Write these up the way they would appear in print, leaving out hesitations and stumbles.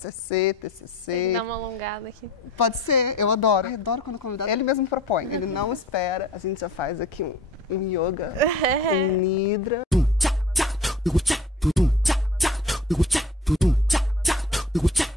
TCC. Tem que dar uma alongada aqui. Pode ser, eu adoro. Eu adoro quando o convidado, ele mesmo propõe, ele não espera. A gente já faz aqui um yoga, um nidra.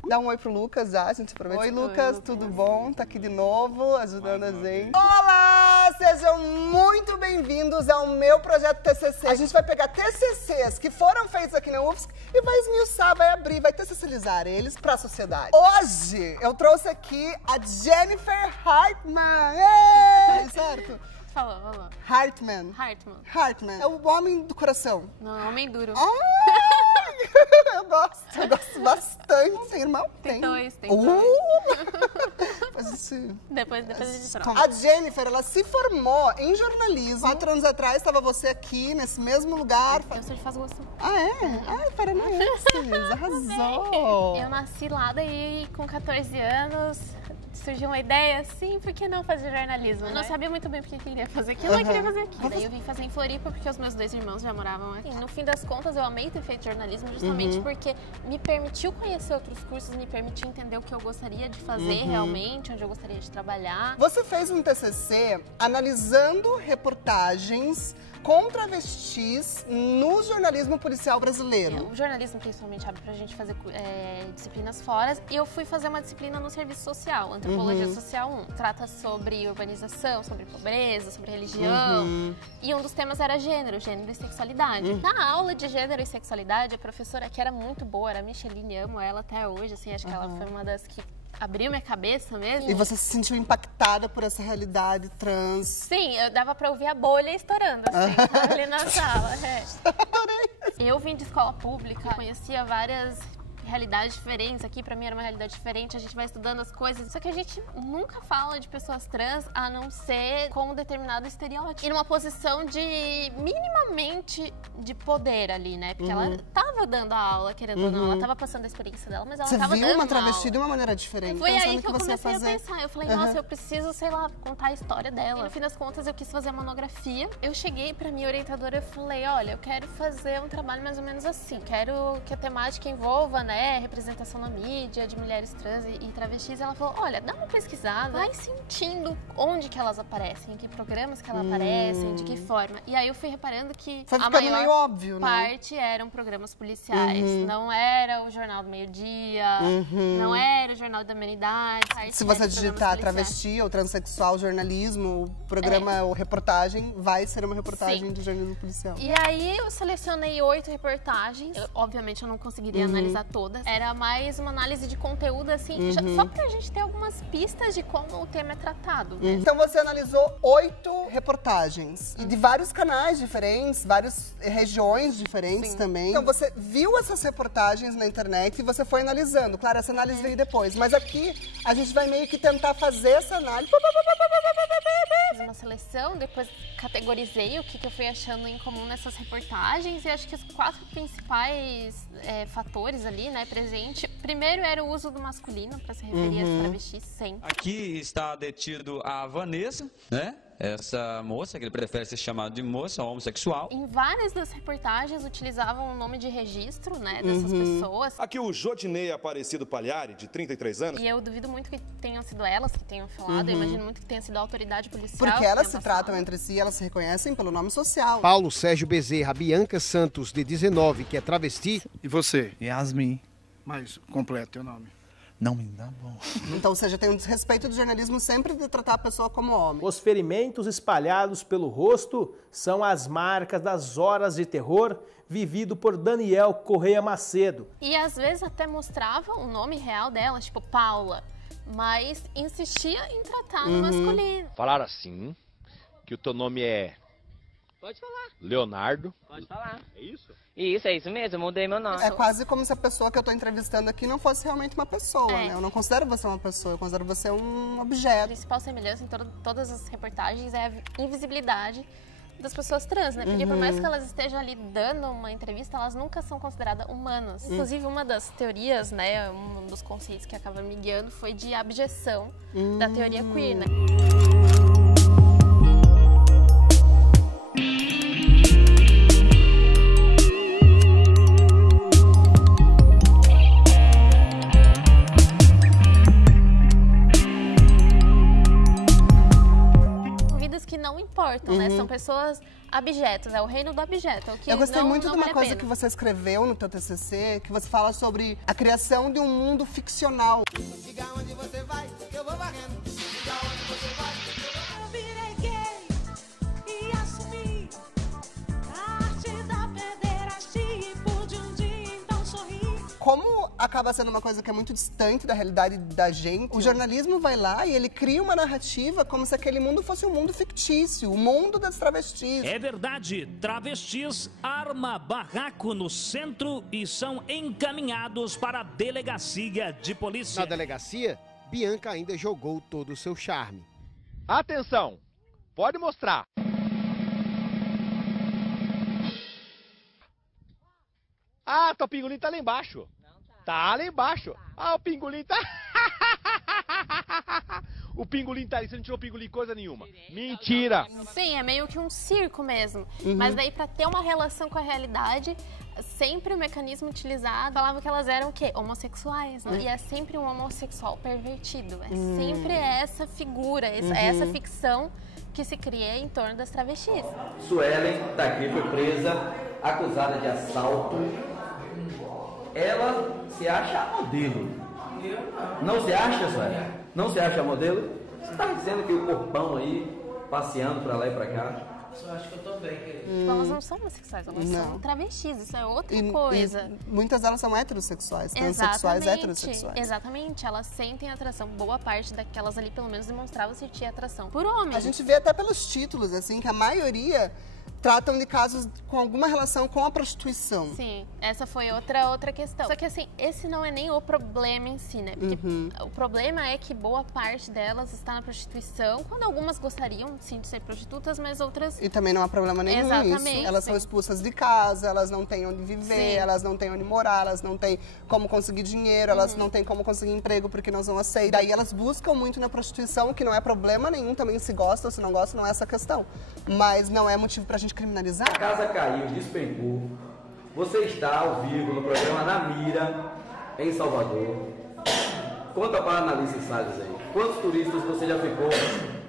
Dá um oi pro Lucas já, a gente aproveita. Oi, Lucas, tudo bom? Tá aqui de novo, ajudando a gente. Olá, sejam muito bem-vindos ao meu projeto TCC. A gente vai pegar TCCs que foram feitos aqui na UFSC e vai esmiuçar, vai abrir, vai TCCizar eles pra sociedade. Hoje, eu trouxe aqui a Jennifer Hartman. Certo? Falou. Hartman. É o homem do coração. Não, é homem duro. Eu gosto bastante. Tem irmão? Tem dois. Mas isso... Depois a gente troca. A Jennifer, ela se formou em jornalismo. 4 anos atrás, estava você aqui, nesse mesmo lugar. Eu sou de Foz do Iguaçu. Ah, é? Ai, paranaenses, arrasou. Eu nasci lá, daí com 14 anos... Surgiu uma ideia, assim, por que não fazer jornalismo? Eu não sabia muito bem porque queria fazer aqui, eu não queria fazer aqui. Daí eu vim fazer em Floripa porque os meus 2 irmãos já moravam aqui. No fim das contas, eu amei ter feito jornalismo justamente porque me permitiu conhecer outros cursos, me permitiu entender o que eu gostaria de fazer realmente, onde eu gostaria de trabalhar. Você fez um TCC analisando reportagens com travestis no jornalismo policial brasileiro. O jornalismo principalmente abre pra gente fazer disciplinas fora e eu fui fazer uma disciplina no serviço social, Antropologia Social 1. Trata sobre urbanização, sobre pobreza, sobre religião e um dos temas era gênero e sexualidade. Na aula de gênero e sexualidade, a professora que era muito boa, era a Micheline, amo ela até hoje, assim, acho que ela foi uma das que abriu minha cabeça mesmo. E você se sentiu impactada por essa realidade trans? Sim, eu dava pra ouvir a bolha estourando, assim, ali na sala. Eu vim de escola pública, conhecia várias realidades diferentes. Aqui, pra mim, era uma realidade diferente. A gente vai estudando as coisas. Só que a gente nunca fala de pessoas trans a não ser com um determinado estereótipo. E numa posição de, minimamente, de poder ali, né? Porque ela tava dando a aula, querendo ou não. Ela tava passando a experiência dela, mas ela tava dando Você viu uma travesti de uma maneira diferente. Foi aí que eu comecei a pensar. Eu falei, nossa, eu preciso, sei lá, contar a história dela. E no fim das contas, eu quis fazer uma monografia. Eu cheguei pra minha orientadora e falei, olha, eu quero fazer um trabalho mais ou menos assim. Quero que a temática envolva, né, representação na mídia de mulheres trans e travestis. Ela falou, olha, dá uma pesquisada, vai sentindo onde que elas aparecem, em que programas que elas aparecem, de que forma. E aí eu fui reparando que foi a maior meio óbvio, parte eram programas policiais. Não era o Jornal do Meio-Dia, não era o Jornal da Humanidade. Se você digitar travesti ou transexual jornalismo, o programa ou reportagem vai ser uma reportagem de jornalismo policial. E aí eu selecionei 8 reportagens. Obviamente eu não conseguiria analisar todas. Era mais uma análise de conteúdo, assim, só pra gente ter algumas pistas de como o tema é tratado, né? Então você analisou 8 reportagens e de vários canais diferentes, várias regiões diferentes também. Então você viu essas reportagens na internet e você foi analisando. Claro, essa análise veio depois, mas aqui a gente vai meio que tentar fazer essa análise. Fiz uma seleção, depois categorizei o que eu fui achando em comum nessas reportagens e acho que os 4 principais fatores ali, né, presente. Primeiro era o uso do masculino para se referir às travestis, sempre. Aqui está detido a Vanessa, né? Essa moça, que ele prefere ser chamado de moça, homossexual. Em várias das reportagens utilizavam o nome de registro, né, dessas pessoas. Aqui o Jodinei Aparecido Pagliari, de 33 anos. E eu duvido muito que tenham sido elas que tenham falado, eu imagino muito que tenha sido a autoridade policial. Porque elas se tratam entre si, elas se reconhecem pelo nome social. Paulo Sérgio Bezerra, Bianca Santos, de 19, que é travesti. E você? Yasmin. Mas completo teu nome. Não me dá bom. Então, ou seja, tem um desrespeito do jornalismo sempre de tratar a pessoa como homem. Os ferimentos espalhados pelo rosto são as marcas das horas de terror vivido por Daniel Correia Macedo. E às vezes até mostrava o nome real dela, tipo Paula, mas insistia em tratar no masculino. Falaram assim, que o teu nome é... Pode falar. Leonardo. Pode falar. É isso? Isso, é isso mesmo, eu mudei meu nome. É quase como se a pessoa que eu tô entrevistando aqui não fosse realmente uma pessoa, né? Eu não considero você uma pessoa, eu considero você um objeto. A principal semelhança em todas as reportagens é a invisibilidade das pessoas trans, né? Porque por mais que elas estejam ali dando uma entrevista, elas nunca são consideradas humanas. Inclusive, uma das teorias, né, um dos conceitos que acaba me guiando foi de abjeção da teoria queer, né? importam, né? São pessoas abjetos, é o reino do abjeto. É o que eu gostei muito de uma vale coisa que você escreveu no teu TCC, que você fala sobre a criação de um mundo ficcional. Diga onde você vai, que eu vou varrendo. Diga onde você vai, eu virei gay e assumi a arte da pederastia e pude um dia então sorrir. Como acaba sendo uma coisa que é muito distante da realidade da gente, o jornalismo vai lá e ele cria uma narrativa como se aquele mundo fosse um mundo fictício, o mundo das travestis. É verdade, travestis arma barraco no centro e são encaminhados para a delegacia de polícia. Na delegacia, Bianca ainda jogou todo o seu charme. Atenção, pode mostrar. Ah, teu pingolim tá lá embaixo. Tá lá embaixo. Ah, o pingolim tá... O pingolim tá ali, você não tirou o pingolim coisa nenhuma. Mentira! Sim, é meio que um circo mesmo. Mas daí, pra ter uma relação com a realidade, sempre o mecanismo utilizado falava que elas eram o quê? Homossexuais, né? E é sempre um homossexual pervertido. É sempre essa figura, essa ficção que se cria em torno das travestis. Suelen tá aqui, foi presa, acusada de assalto. Ela se acha modelo. Não se acha, Suelen? Não se acha modelo? Você tá dizendo que o corpão aí, passeando pra lá e pra cá? Eu acho que eu tô bem, querido. Elas não são homossexuais, elas são travestis, isso é outra coisa. Muitas delas são heterossexuais, transexuais, heterossexuais. Exatamente, elas sentem atração. Boa parte daquelas ali, pelo menos, demonstrava sentir atração por homens. A gente vê até pelos títulos, assim, que a maioria tratam de casos com alguma relação com a prostituição. Sim, essa foi outra questão. Só que assim, esse não é nem o problema em si, né? Porque o problema é que boa parte delas está na prostituição, quando algumas gostariam, sim, de ser prostitutas, mas outras... E também não há problema nenhum nisso. Elas são expulsas de casa, elas não têm onde viver, elas não têm onde morar, elas não têm como conseguir dinheiro, elas não têm como conseguir emprego porque não são aceitas. Daí elas buscam muito na prostituição, que não é problema nenhum também, se gosta ou se não gosta, não é essa questão. Mas não é motivo pra gente criminalizar. A casa caiu, despencou. Você está ao vivo no programa Na Mira, em Salvador. Conta para a Analice Salles aí. Quantos turistas você já ficou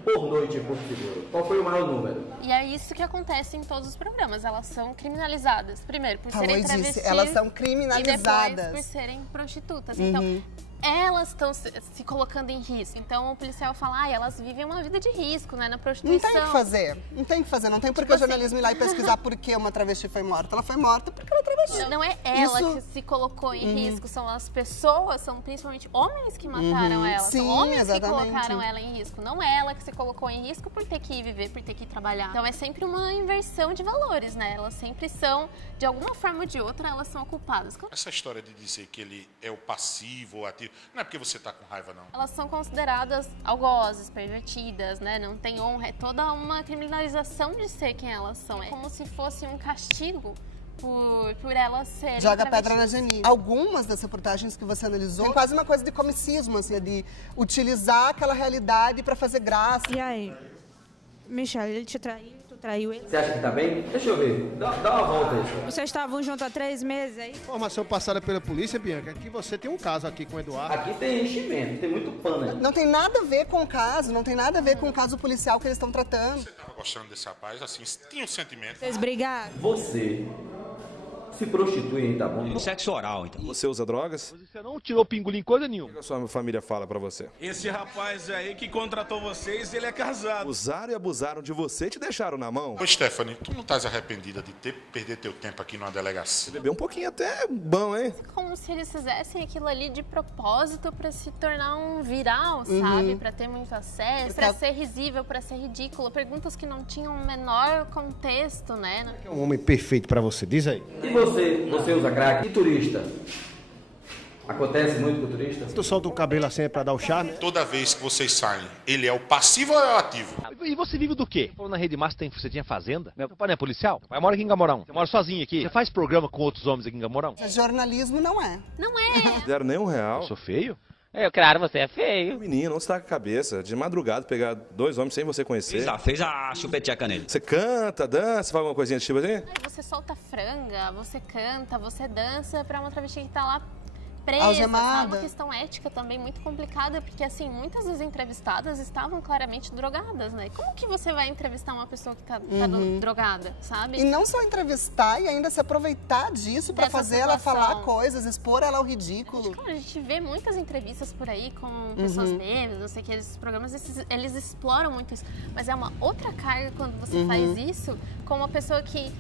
por noite em Porto Seguro? Qual foi o maior número? E é isso que acontece em todos os programas. Elas são criminalizadas. Primeiro, por serem travestis. Elas são criminalizadas. E depois por serem prostitutas. Então, elas estão se colocando em risco. Então, o policial fala, elas vivem uma vida de risco, né, na prostituição. Não tem o que fazer. Não tem o que fazer. Não tem por que o jornalismo ir lá e pesquisar por que uma travesti foi morta. Ela foi morta porque ela é travesti. Não é ela que se colocou em risco. São as pessoas, são principalmente homens que mataram ela. Sim, são homens exatamente. que colocaram ela em risco. Não é ela que se colocou em risco por ter que ir viver, por ter que ir trabalhar. Então, é sempre uma inversão de valores, né? Elas sempre são, de alguma forma ou de outra, elas são culpadas. Essa história de dizer que ele é o passivo ou ativo, não é porque você tá com raiva, não. Elas são consideradas algozes, pervertidas, né? Não tem honra. É toda uma criminalização de ser quem elas são. É como se fosse um castigo por elas serem Joga pedra na janela. Algumas das reportagens que você analisou, tem quase uma coisa de comicismo, assim, de utilizar aquela realidade pra fazer graça. E aí? Michel, ele te traiu? Tu traiu ele? Você acha que tá bem? Deixa eu ver. Dá uma volta aí, senhor. Vocês estavam juntos há 3 meses aí? Informação passada pela polícia, Bianca, é que você tem um caso aqui com o Eduardo. Aqui tem enchimento, tem muito pano aí. Não tem nada a ver com o caso, não tem nada a ver com o caso policial que eles estão tratando. Você tava gostando desse rapaz, assim, tinha um sentimento. Vocês brigaram? Você se prostitui, hein, tá bom? Sexo oral, então. Você usa drogas? Você não tirou pingolim coisa nenhuma. O que a sua família fala pra você? Esse rapaz aí que contratou vocês, ele é casado. Usaram e abusaram de você e te deixaram na mão? Ô, Stephanie, tu não estás arrependida de perder teu tempo aqui numa delegacia? Bebeu um pouquinho até bom, hein? Como se eles fizessem aquilo ali de propósito pra se tornar um viral, sabe? Pra ter muito acesso, pra ser risível, pra ser ridículo. Perguntas que não tinham o menor contexto, né? É um homem perfeito pra você, diz aí. E você usa crack? E turista? Acontece muito com turista? Tu solta o cabelo assim pra dar o charme? Toda vez que vocês saem, ele é o passivo ou é o ativo? E você vive do quê? Na Rede Massa você tinha fazenda? Meu pai não é policial? Meu pai mora aqui em Gamorão. Você mora sozinho aqui? Você faz programa com outros homens aqui em Gamorão? Jornalismo não é. Não é. Não deram nem R$1. Eu sou feio? Claro, você é feio. Menino, não se tá com a cabeça. De madrugada, pegar 2 homens sem você conhecer. Fez a chupeteca nele. Você canta, dança, faz alguma coisinha desse tipo assim? Aí você solta franga, você canta, você dança pra uma travesti que tá lá presa, algemada. sabe? Uma questão ética também muito complicada, porque assim, muitas das entrevistadas estavam claramente drogadas, né? Como que você vai entrevistar uma pessoa que tá drogada, sabe? E não só entrevistar e ainda se aproveitar disso pra fazer ela falar coisas, expor ela ao ridículo. Claro, a gente vê muitas entrevistas por aí com pessoas bêbadas, não sei o que, esses programas, eles exploram muito isso. Mas é uma outra carga quando você faz isso com uma pessoa que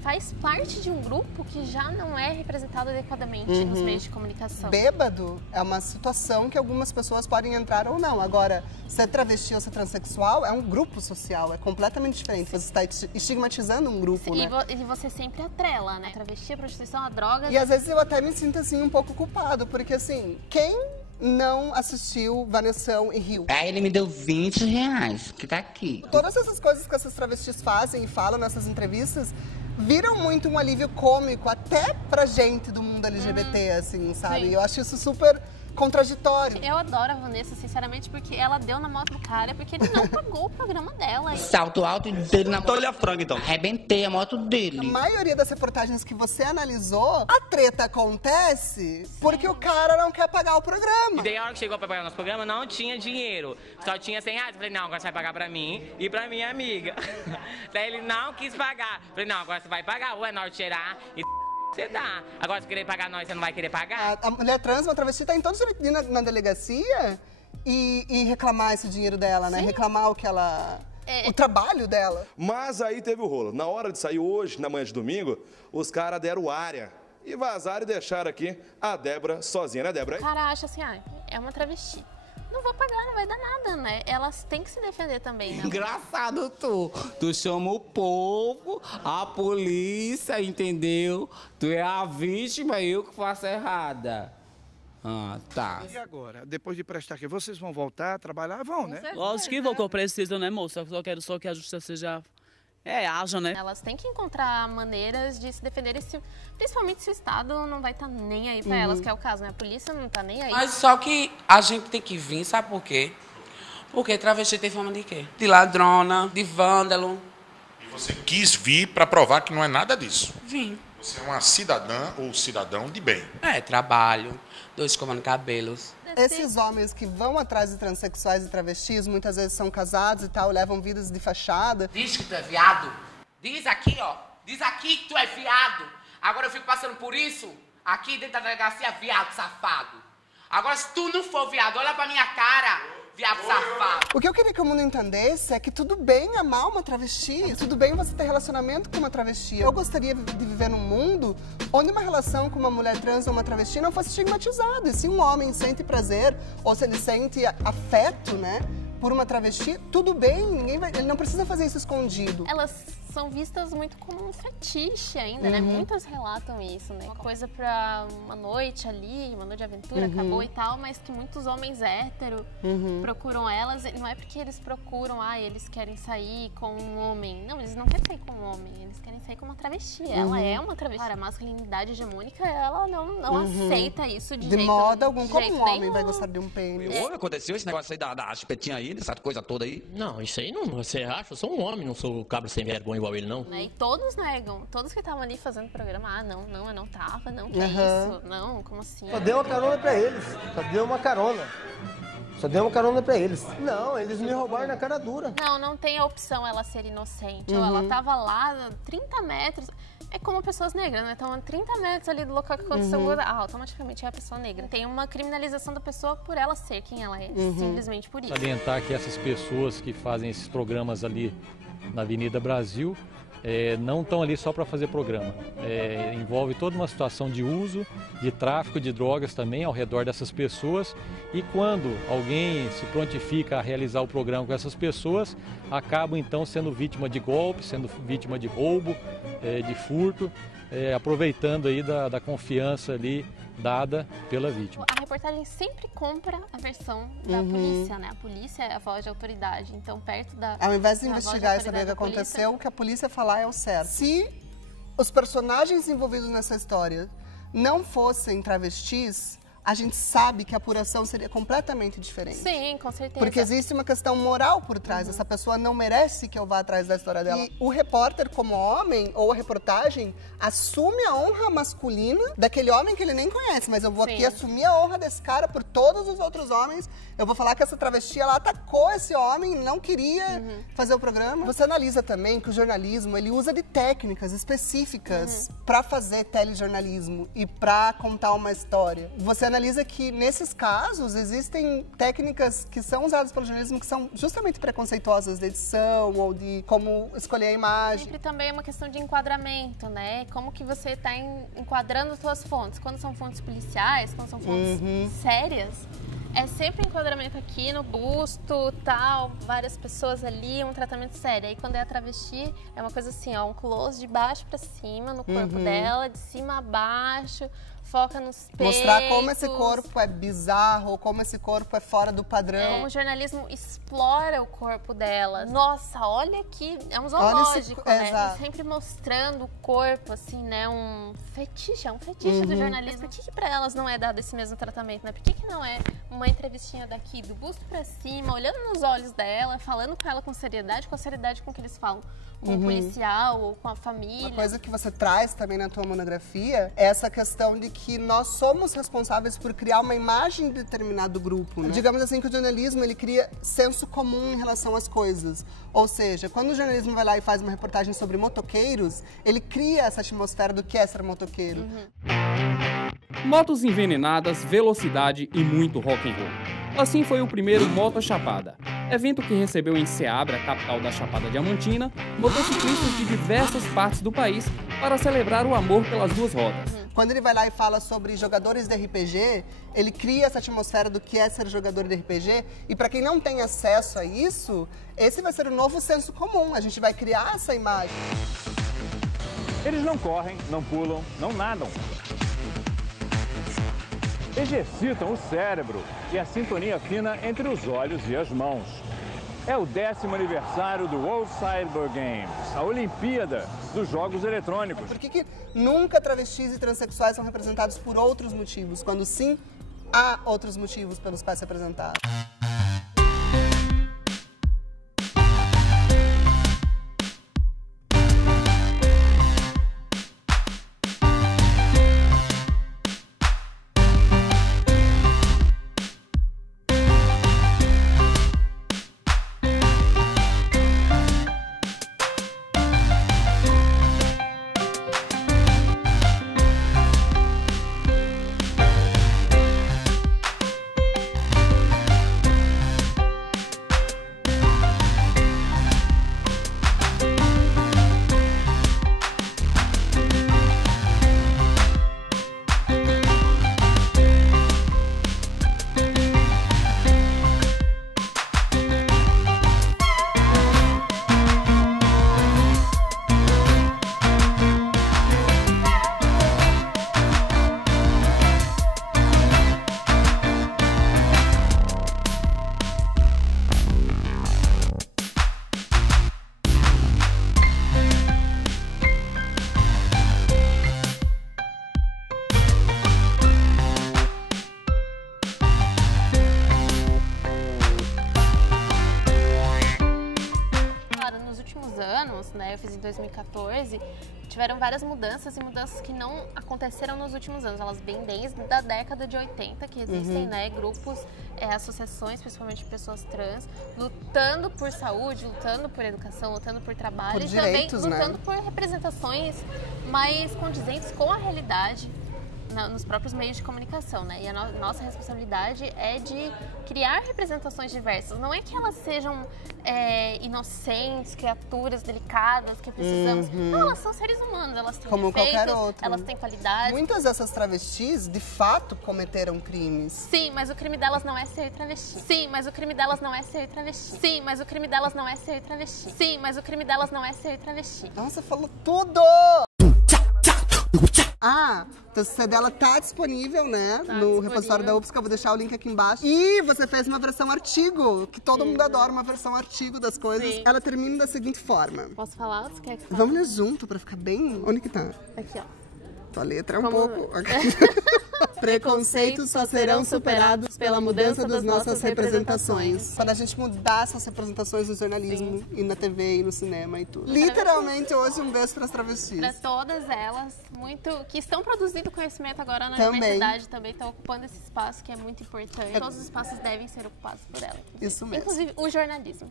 faz parte de um grupo que já não é representado adequadamente nos meios de comunicação. Bêbado é uma situação que algumas pessoas podem entrar ou não. Agora, ser travesti ou ser transexual é um grupo social, é completamente diferente. Você está estigmatizando um grupo, né? E você sempre atrela, né? A travesti, a prostituição, a droga. E às vezes eu até me sinto assim um pouco culpado, porque assim, quem não assistiu Vanessão e riu? Aí ele me deu R$20, que tá aqui. Todas essas coisas que essas travestis fazem e falam nessas entrevistas viram muito um alívio cômico até pra gente do mundo LGBT, assim, sabe? Sim. Eu acho isso super contraditório. Eu adoro a Vanessa, sinceramente, porque ela deu na moto do cara, porque ele não pagou o programa dela. Salto alto dele na moto. Olha a franga, então. Arrebentei a moto dele. A maioria das reportagens que você analisou, a treta acontece porque o cara não quer pagar o programa. E daí a hora que chegou pra pagar o nosso programa, não tinha dinheiro. Só tinha R$100. Eu falei, não, agora você vai pagar pra mim e pra minha amiga. Daí ele não quis pagar. Eu falei, não, agora você vai pagar. Ué, na hora de tirar e... Você dá. Agora, se querer pagar nós, você não vai querer pagar? A mulher trans, uma travesti, tá em todo direito de ir na delegacia e reclamar esse dinheiro dela, né? Reclamar o que ela... o trabalho dela. Mas aí teve o rolo. Na hora de sair hoje, na manhã de domingo, os caras deram área. E vazaram e deixaram aqui a Débora sozinha, né, Débora? O cara acha assim, é uma travesti. Não vou pagar, não vai dar nada, né? Elas têm que se defender também, né? Engraçado tu. Tu chama o povo, a polícia, entendeu? Tu é a vítima, eu que faço errada. Ah, tá. E agora? Depois de prestar aqui, vocês vão voltar a trabalhar? Vão, né? Lógico que vou, que eu preciso, né, moça? Eu só quero que a justiça seja... haja, né? Elas têm que encontrar maneiras de se defender, principalmente se o Estado não vai estar nem aí pra elas, que é o caso, né? A polícia não tá nem aí. Mas só que a gente tem que vir, sabe por quê? Porque travesti tem fama de quê? De ladrona, de vândalo. E você quis vir para provar que não é nada disso? Vim. Você é uma cidadã ou cidadão de bem. Trabalho, 2 escovando cabelos. Esses homens que vão atrás de transexuais e travestis, muitas vezes são casados e tal, levam vidas de fachada. Diz que tu é viado. Diz aqui, ó. Diz aqui que tu é viado. Agora eu fico passando por isso, aqui dentro da delegacia, viado safado. Agora se tu não for viado, olha pra minha cara, viado safado. O que eu queria que o mundo entendesse é que tudo bem amar uma travesti, tudo bem você ter relacionamento com uma travesti. Eu gostaria de viver num mundo onde uma relação com uma mulher trans ou uma travesti não fosse estigmatizada. E se um homem sente prazer ou se ele sente afeto, né, por uma travesti, tudo bem, ele não precisa fazer isso escondido. Elas são vistas muito como um fetiche ainda, né? Muitas relatam isso, né? Uma coisa pra uma noite ali, uma noite de aventura, acabou e tal, mas que muitos homens héteros procuram elas. Não é porque eles procuram, eles querem sair com um homem. Não, eles não querem sair com um homem, eles querem sair com uma travesti. Ela é uma travesti. Cara, a masculinidade hegemônica, ela não aceita isso de jeito modo algum, como um homem nenhum. vai gostar de um pênis. Aconteceu esse negócio aí da chupetinha aí, dessa coisa toda aí? Não, isso aí não, você acha? Eu sou um homem, não sou cabra sem vergonha igual ele, não. E todos negam, todos que estavam ali fazendo o programa, eu não tava, não, que é isso, não, como assim? Só deu uma carona pra eles, só deu uma carona pra eles. Não, eles me roubaram na cara dura. Não tem a opção ela ser inocente, ou ela tava lá 30 metros, é como pessoas negras, né? Estão a 30 metros ali do local que aconteceu, automaticamente é a pessoa negra. Tem uma criminalização da pessoa por ela ser quem ela é, simplesmente por isso. Salientar que essas pessoas que fazem esses programas ali na Avenida Brasil, não estão ali só para fazer programa. Envolve toda uma situação de uso, de tráfico de drogas também ao redor dessas pessoas, e quando alguém se prontifica a realizar o programa com essas pessoas, acabam então sendo vítima de golpe, sendo vítima de roubo, de furto, aproveitando aí da confiança ali dada pela vítima. A reportagem sempre compra a versão da polícia, né? A polícia é a voz de autoridade, então perto da... Ao invés de investigar e saber o que aconteceu, o que a polícia falar é o certo. Se os personagens envolvidos nessa história não fossem travestis, a gente sabe que a apuração seria completamente diferente. Sim, com certeza. Porque existe uma questão moral por trás. Essa pessoa não merece que eu vá atrás da história dela. E o repórter, como homem, ou a reportagem, assume a honra masculina daquele homem que ele nem conhece. Mas eu vou aqui assumir a honra desse cara por todos os outros homens. Eu vou falar que essa travesti, ela atacou esse homem, não queria fazer o programa. Você analisa também que o jornalismo, ele usa de técnicas específicas para fazer telejornalismo e para contar uma história. Você analisa que, nesses casos, existem técnicas que são usadas pelo jornalismo que são justamente preconceituosas de edição ou de como escolher a imagem. Sempre também é uma questão de enquadramento, né? Como que você está enquadrando as suas fontes. Quando são fontes policiais, quando são fontes sérias, é sempre enquadramento aqui no busto, tal, várias pessoas ali, um tratamento sério. Aí quando é a travesti, é uma coisa assim, ó, um close de baixo pra cima no corpo dela, de cima a baixo, foca nos peitos. Mostrar como esse corpo é bizarro, ou como esse corpo é fora do padrão. Como o jornalismo explora o corpo dela. Nossa, olha aqui, é um zoológico, né? Exato. Sempre mostrando o corpo, assim, né? Um fetiche do jornalismo. Por que pra elas não é dado esse mesmo tratamento, né? Por que não é uma entrevistinha daqui, do busto pra cima, olhando nos olhos dela, falando com ela com a seriedade com que eles falam com o policial ou com a família. Uma coisa que você traz também na tua monografia é essa questão de que nós somos responsáveis por criar uma imagem de determinado grupo, né? Digamos assim que o jornalismo, ele cria senso comum em relação às coisas. Ou seja, quando o jornalismo vai lá e faz uma reportagem sobre motoqueiros, ele cria essa atmosfera do que é ser motoqueiro. Motos envenenadas, velocidade e muito rock and roll. Assim foi o primeiro Moto Chapada, evento que recebeu em Ceabra, capital da Chapada Diamantina, motociclistas de diversas partes do país para celebrar o amor pelas duas rodas. Quando ele vai lá e fala sobre jogadores de RPG, ele cria essa atmosfera do que é ser jogador de RPG. E para quem não tem acesso a isso, esse vai ser o novo senso comum. A gente vai criar essa imagem. Eles não correm, não pulam, não nadam. Exercitam o cérebro e a sintonia fina entre os olhos e as mãos. É o 10º aniversário do World Cyber Games, a Olimpíada dos Jogos Eletrônicos. Por que nunca travestis e transexuais são representados por outros motivos, quando sim, há outros motivos pelos quais se apresentar? Eu fiz em 2014, tiveram várias mudanças e mudanças que não aconteceram nos últimos anos. Elas vêm desde a década de 80 que existem, né, grupos, associações, principalmente de pessoas trans, lutando por saúde, lutando por educação, lutando por trabalho, por direitos, e também lutando por representações mais condizentes com a realidade nos próprios meios de comunicação, né? E a nossa responsabilidade é de criar representações diversas. Não é que elas sejam inocentes, criaturas delicadas que precisamos. Não, elas são seres humanos, elas têm como defeitos, qualquer outro. Elas têm qualidades. Muitas dessas travestis, de fato, cometeram crimes. Sim, mas o crime delas não é ser travesti. Sim, mas o crime delas não é ser travesti. Sim, mas o crime delas não é ser travesti. Sim, mas o crime delas não é ser travesti. Nossa, falou tudo! Ah, o TCC dela tá disponível, né? No repositório da UFSC, eu vou deixar o link aqui embaixo. E você fez uma versão artigo, que todo mundo adora uma versão artigo das coisas. Sim. Ela termina da seguinte forma. Posso falar? Você quer que fale? Vamos ler junto pra ficar bem... Onde que tá? Aqui, ó. Tua letra é um pouco... Preconceitos só serão superados pela mudança das nossas representações. Quando a gente mudar essas representações no jornalismo, e na TV, e no cinema e tudo. Literalmente hoje um beijo para as travestis. Para todas elas, que estão produzindo conhecimento agora na universidade, também estão ocupando esse espaço que é muito importante. Todos os espaços devem ser ocupados por elas. Isso mesmo. Inclusive o jornalismo.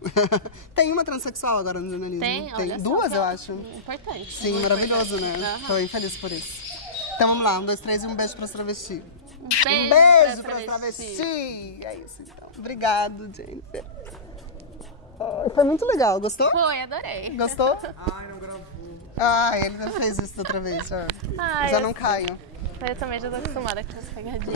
Tem uma transexual agora no jornalismo? Tem, olha duas, só, eu acho. Importante. Sim, maravilhoso, né? Estou bem feliz por isso. Então vamos lá, 1, 2, 3 e um beijo para as travestis. Um beijo para as travestis. É isso então. Obrigado, Jennifer. Foi muito legal, gostou? Foi, adorei. Gostou? Ai, não gravou. Ai, ele já fez isso outra vez, já. Ai, já não caio. Eu também já tô acostumada com essa pegadinha.